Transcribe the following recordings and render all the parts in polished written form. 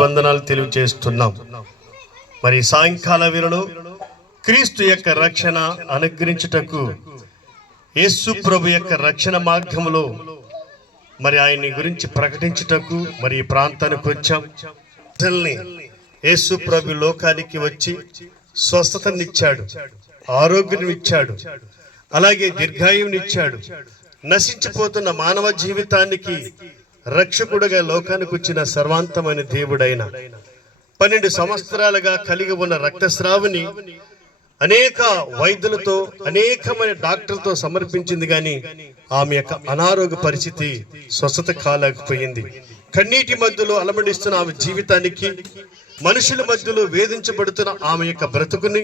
వందనాలు తెలియజేస్తున్నాం. మరి సాయంకాల వేళలో క్రీస్తు యొక్క రక్షణ అనుగ్రహించుటకు యేసు ప్రభు యొక్క రక్షణ మార్గంలో మరి ఆయన్ని గురించి ప్రకటించుటకు మరి ఈ ప్రాంతానికి వచ్చాం. యేసు ప్రభు లోకానికి వచ్చి స్వస్థతనిచ్చాడు, ఆరోగ్యమిచ్చాడు, అలాగే దీర్ఘాయువునిచ్చాడు. నశించిపోతున్న మానవ జీవితానికి రక్షకుడుగా లోకానికి వచ్చిన సర్వాంతమైన దేవుడైన 12 సంవత్సరాలుగా కలిగి ఉన్న రక్తస్రావుని అనేక వైద్యులతో అనేకమైన డాక్టర్లతో సమర్పించింది, కానీ ఆమె యొక్క అనారోగ్య పరిస్థితి స్వస్థత కాలేకపోయింది. కన్నీటి మధ్యలో అలమడిస్తున్న ఆమె జీవితానికి, మనుషుల మధ్యలో వేధించబడుతున్న ఆమె యొక్క బ్రతుకుని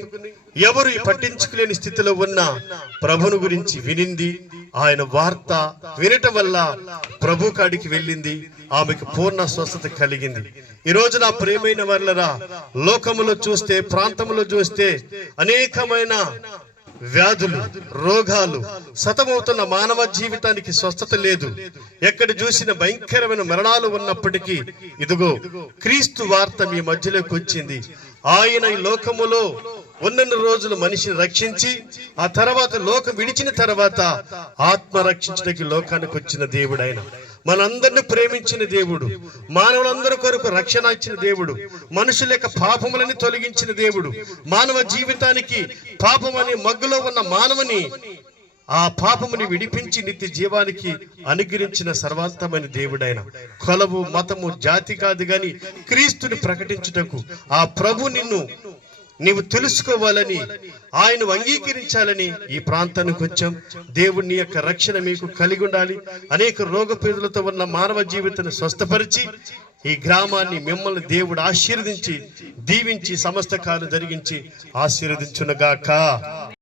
ఎవరు పట్టించుకోలేని స్థితిలో ఉన్న ప్రభుని గురించి వినింది. ఆయన వార్త వినటం వల్ల ప్రభు కాడికి వెళ్ళింది, ఆమెకు పూర్ణ స్వస్థత కలిగింది. ఈ రోజు నా ప్రియమైన వాళ్ళరా, లోకములో చూస్తే, ప్రాంతంలో చూస్తే అనేకమైన వ్యాధులు, రోగాలు, సతమవుతున్న మానవ జీవితానికి స్వస్థత లేదు. ఎక్కడ చూసిన భయంకరమైన మరణాలు ఉన్నప్పటికీ ఇదిగో క్రీస్తు వార్త మీ మధ్యలోకి వచ్చింది. ఆయన ఈ లోకములో ఉన్నన్ని రోజులు మనిషిని రక్షించి ఆ తర్వాత లోకం విడిచిన తర్వాత ఆత్మ రక్షించడానికి లోకానికి వచ్చిన దేవుడు. ఆయన మనందరిని ప్రేమించిన దేవుడు, మానవులందరి కొరకు రక్షణ ఇచ్చిన దేవుడు, మనుషుల యొక్క పాపములని తొలగించిన దేవుడు, మానవ జీవితానికి పాపం అనే మగ్గులో ఉన్న మానవుని ఆ పాపముని విడిపించి నిత్య జీవానికి అనుగ్రహించిన సర్వాంతమైన దేవుడైన కులము, మతము, జాతి కాదు గాని క్రీస్తుని ప్రకటించుటకు ఆ ప్రభు నీవు తెలుసుకోవాలని, ఆయన అంగీకరించాలని ఈ ప్రాంతానికి వచ్చాం. దేవుని యొక్క రక్షణ మీకు కలిగి ఉండాలి. అనేక రోగపీడులతో ఉన్న మానవ జీవితాన్ని స్వస్థపరిచి ఈ గ్రామాన్ని, మిమ్మల్ని దేవుడు ఆశీర్వదించి దీవించి సమస్త కాలం జరిగించి ఆశీర్వదించునుగాక.